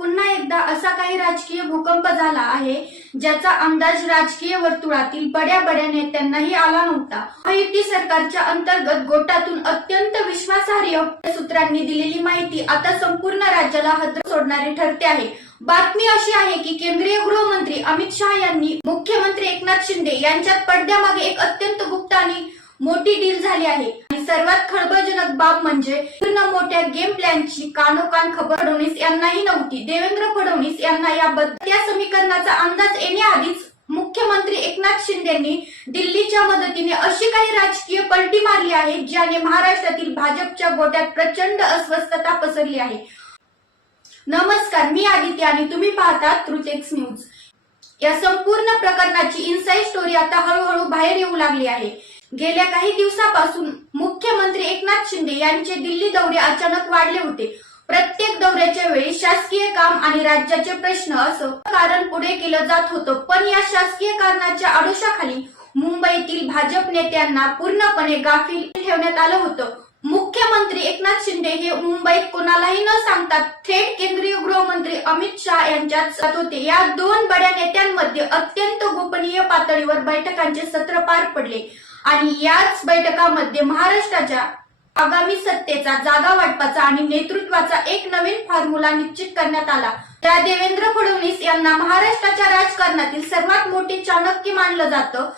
पुन्हा एकदा असा काही राजकीय भूकंप झाला आहे ज्याचा अंदाज राजकीय वर्तुळातील बड्या नेत्यांनाही आला नव्हता। महायुती सरकारच्या अंतर्गत गोटातून अत्यंत विश्वासार्ह सूत्रांनी दिलेली माहिती आता संपूर्ण राज्याला हादरवून सोडणारी ठरते आहे। बातमी अशी आहे की केंद्रीय गृहमंत्री अमित शहा यांनी मुख्यमंत्री एकनाथ शिंदे यांच्यात पडद्यामागे एक अत्यंत गुप्त आणि मोठी डील झाली आहे आणि सर्वात खळबळजनक बाब म्हणजे पूर्ण मोठ्या गेम प्लॅनची कानोकान खबर फडणवीस यांनाही नव्हती। देवेंद्र फडणवीस यांना या समीकरणाचा अंदाज येण्याआधीच मुख्यमंत्री एकनाथ शिंदेंनी दिल्लीच्या मदतीने अशी काही राजकीय पलटी मारली आहे ज्याने महाराष्ट्रातील भाजपच्या गोट्यात प्रचंड अस्वस्थता पसरली आहे। नमस्कार, मी आदित्य आणि तुम्ही पाहतात ट्रुथेक्स न्यूज। या संपूर्ण प्रकरणाची इनसाइड स्टोरी आता हळूहळू बाहेर येऊ लागली आहे। गेल्या काही दिवसापासून मुख्यमंत्री एकनाथ शिंदे यांचे दिल्ली दौरे अचानक वाढले होते। प्रत्येक दौऱ्याच्या वेळी शासकीय काम आणि राज्याचे प्रश्न असं कारण पुढे केलं जात होतं, पण या शासकीय कारणाच्या आडोशाखाली मुंबईतील भाजप नेत्यांना पूर्णपणे गाफील ठेवण्यात आलं होतं। मुख्यमंत्री एकनाथ शिंदे हे मुंबईत कोणालाही न सांगता थेट केंद्रीय गृहमंत्री अमित शहा यांच्यात जात होते। या दोन बड्या नेत्यांमध्ये अत्यंत गोपनीय पातळीवर बैठकांचे सत्र पार पडले आणि याच बैठकामध्ये महाराष्ट्राच्या आगामी सत्तेचा, जागा वाटपाचा आणि नेतृत्वाचा एक नवीन फॉर्म्युला निश्चित करण्यात आला। त्या देवेंद्र फडणवीस यांना महाराष्ट्राच्या राजकारणातील सर्वात मोठे चाणक्य मानलं जातं,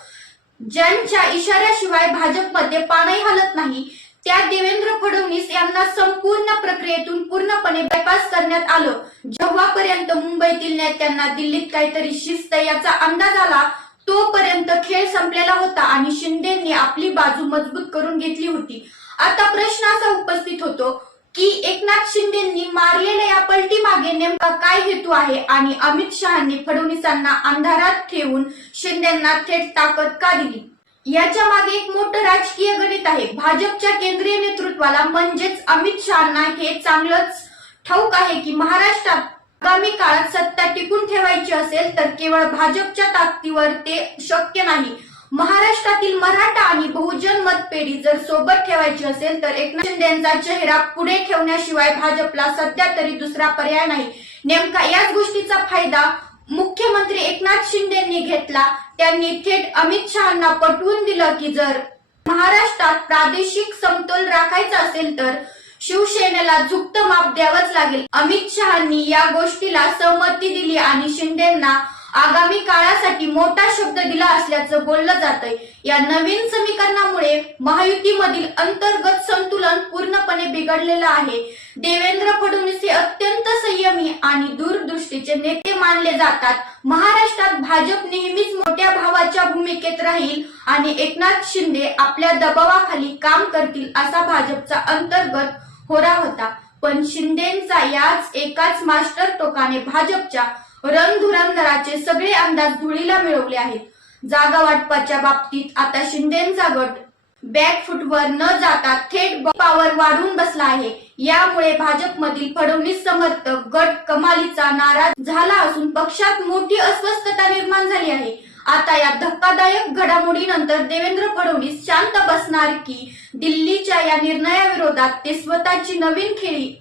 ज्यांच्या इशाऱ्याशिवाय भाजपमध्ये पानही हलत नाही। त्या देवेंद्र फडणवीस यांना संपूर्ण प्रक्रियेतून पूर्णपणे बायपास करण्यात आलं। जेव्हापर्यंत मुंबईतील नेत्यांना दिल्लीत काहीतरी शिस्त याचा अंदाज आला तोपर्यंत खेळ संपलेला होता आणि शिंदेंनी आपली बाजू मजबूत करून घेतली होती। आता प्रश्न असा उपस्थित होतो की एकनाथ शिंदेंनी मारलेल्या या पलटी मागे नेमका काय हेतू आहे आणि अमित शहांनी फडणवीसांना अंधारात ठेवून शिंदेंना थेट ताकद का दिली? याच्या मागे एक मोठं राजकीय गणित आहे। भाजपच्या केंद्रीय नेतृत्वाला म्हणजेच अमित शहांना हे चांगलंच ठाऊक आहे की महाराष्ट्रात आगामी काळात सत्ता टिकून ठेवायची असेल तर केवळ भाजपच्या ताकदीवर ते शक्य नाही। महाराष्ट्रातील मराठा आणि बहुजन मतपेढी जर सोबत ठेवायची असेल तर एकनाथ शिंदेंचा चेहरा पुढे ठेवण्याशिवाय भाजपला सध्या तरी दुसरा पर्याय नाही। नेमका याच गोष्टीचा फायदा मुख्यमंत्री एकनाथ शिंदेंनी घेतला। त्यांनी थेट अमित शहांना पटवून दिलं की जर महाराष्ट्रात प्रादेशिक समतोल राखायचा असेल तर शिवसेनेला झुकतं माप द्यावंच लागेल। अमित शहांनी या गोष्टीला सहमती दिली आणि शिंदेंना आगामी काळासाठी मोठा शब्द दिला असल्याचं बोललं जातंय। या नवीन समीकरणामुळे महायुतीमधील अंतर्गत संतुलन पूर्णपणे बिघडलेलं आहे। देवेंद्र फडणवीस हे अत्यंत संयमी आणि दूरदृष्टीचे नेते मानले जातात। महाराष्ट्रात भाजप नेहमीच मोठ्या भावाच्या भूमिकेत राहील आणि एकनाथ शिंदे आपल्या दबावाखाली काम करतील असा भाजपचा अंतर्गत होरा होता, पण शिंदेंचा याच एकाच मास्टर टोकाने भाजपच्या रणधुरंदराचे सगळे अंदाज धुळीला मिळवले आहेत। जागा वाटपाच्या बाबतीत आता शिंदेंचा गट बॅकफुटवर न जाता थेट पावर वाढून बसला आहे। यामुळे भाजपमधील फडणवीस समर्थक गट कमालीचा नाराज झाला असून पक्षात मोठी अस्वस्थता निर्माण झाली आहे। आता या धक्कादायक घडामोडीनंतर देवेंद्र फडणवीस शांत बसणार की दिल्लीच्या या निर्णयाविरोधात ते स्वतःची नवीन खेळी?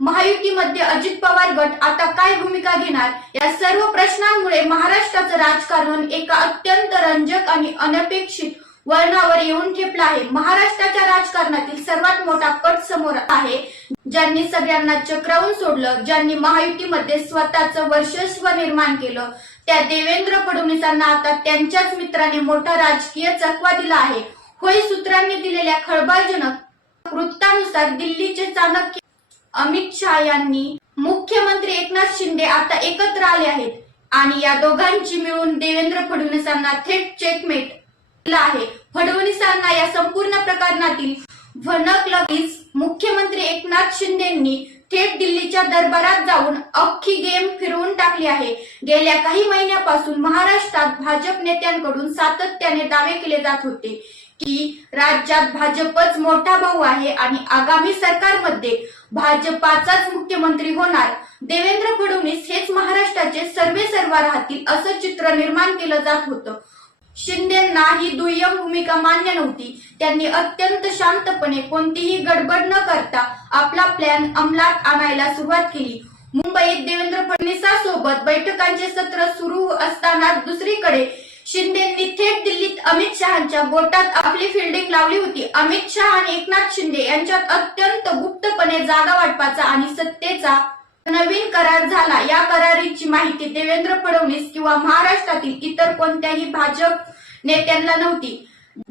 महायुतीमध्ये अजित पवार गट आता काय भूमिका घेणार? या सर्व प्रश्नांमुळे महाराष्ट्राचं राजकारण एका अत्यंत रंजक आणि अनपेक्षित वळणावर येऊन ठेपलं आहे। महाराष्ट्राच्या राजकारणातील सर्वात मोठा कट समोर आहे, ज्यांनी सगळ्यांना चक्रावून सोडलं, ज्यांनी महायुतीमध्ये स्वतःचं वर्चस्व निर्माण केलं, त्या देवेंद्र फडणवीसांना आता त्यांच्याच मित्राने मोठा राजकीय चकवा दिला आहे। होय, सूत्रांनी दिलेल्या खळबळजनक वृत्तानुसार दिल्लीचे चाणक्य अमित शहा यांनी मुख्यमंत्री एकनाथ शिंदे आता एकत्र आले आहेत आणि या दोघांची मिळून देवेंद्र फडणवीसांना थेट चेकमेट दिला आहे। फडणवीसांना या संपूर्ण प्रकरणातील भनक लगेच मुख्यमंत्री एकनाथ शिंदेंनी थेट दिल्लीच्या दरबारात जाऊन अख्खी गेम फिरवून टाकली आहे। गेल्या काही महिन्यापासून महाराष्ट्रात भाजप नेत्यांकडून सातत्याने दावे केले जात होते की राज्यात भाजपच मोठा भाऊ आहे आणि आगामी सरकारमध्ये भाजपाचाच मुख्यमंत्री होणार। देवेंद्र फडणवीस हेच महाराष्ट्राचे सर्वेसर्वा राहतील असं चित्र निर्माण केलं जात होतं। शिंदेंना ही दुय्यम भूमिका मान्य नव्हती। त्यांनी अत्यंत शांतपणे कोणतीही गडबड न करता आपला प्लॅन अंमलात आणायला सुरुवात केली। मुंबईत देवेंद्र फडणवीसांसोबत बैठकांचे सत्र सुरू असताना दुसरीकडे शिंदेंनी थेट दिल्लीत अमित शहांच्या गोटात आपली फिल्डिंग लावली होती. अमित शहा आणि एकनाथ शिंदे यांच्यात अत्यंत गुप्तपणे जागा वाटपाचा आणि सत्तेचा नवीन करार झाला. या कराराची माहिती देवेंद्र फडणवीस किंवा महाराष्ट्रातील इतर कोणत्याही भाजप नेत्यांना नव्हती.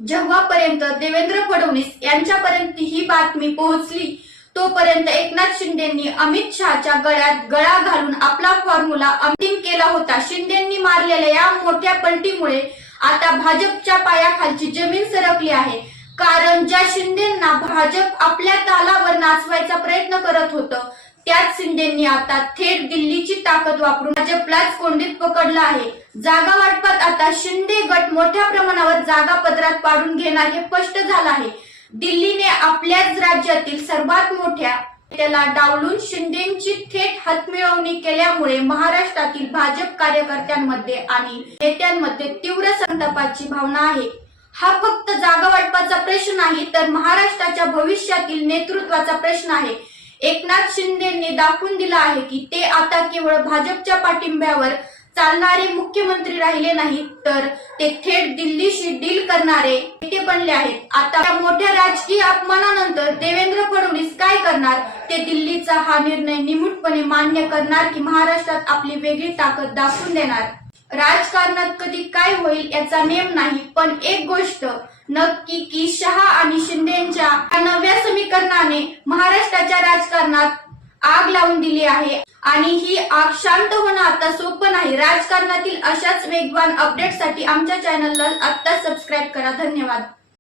जेव्हापर्यंत देवेंद्र फडणवीस यांच्यापर्यंत ही बातमी पोहोचली तोपर्यंत एकनाथ शिंदेंनी अमित शहाच्या गळ्यात गळा घालून आपला फॉर्म्युला अंतिम केला होता. शिंदेंनी मारलेल्या या मोठ्या पलटीमुळे आता भाजपच्या पायाखालची जमीन सरकली आहे. कारण ज्या शिंदेंना भाजप आपल्या तालावर नाचवायचा प्रयत्न करत होतं त्याच शिंदेंनी आता थेट दिल्लीची ताकद वापरून भाजपलाच कोंडीत पकडलं आहे. जागा वाटपात आता शिंदे गट मोठ्या प्रमाणावर जागा पदरात पाडून घेणार हे स्पष्ट झालं आहे. दिल्लीने आपल्याच राज्यातील सर्वात मोठ्या त्याला डावलून शिंदेची थेट हातमिळवणी केल्यामुळे महाराष्ट्रातील भाजप कार्यकर्त्यांमध्ये आणि नेत्यांमध्ये तीव्र संतापाची भावना आहे. हा फक्त जागा वाटपाचा प्रश्न नाही तर महाराष्ट्राच्या भविष्यातील नेतृत्वाचा प्रश्न आहे. एकनाथ शिंदेंनी दाखवून दिला आहे की ते आता केवळ भाजपच्या पाठिंब्यावर चालणारे मुख्यमंत्री राहिले नाहीत तर ते थेट दिल्लीशी डील करणारे नेते बनले आहेत. आता मोठ्या राजकीय अपमानानंतर देवेंद्र फडणवीस काय करणार ते दिल्लीचा हा निर्णय निमूटपणे मान्य करणार की महाराष्ट्रात आपली वेगळी ताकद दाखवून देणार. राजकारणात कधी काय होईल याचा नेम नाही पण एक गोष्ट नक्की की शहा आणि शिंदेच्या नव्या समीकरणाने महाराष्ट्राच्या राजकारणात आग लावून दिली आहे आणि ही आग शांत होणं आता सोपं नाही. राजकारणातील अशाच वेगवान अपडेटसाठी आमच्या चॅनलला आता सबस्क्राईब करा. धन्यवाद.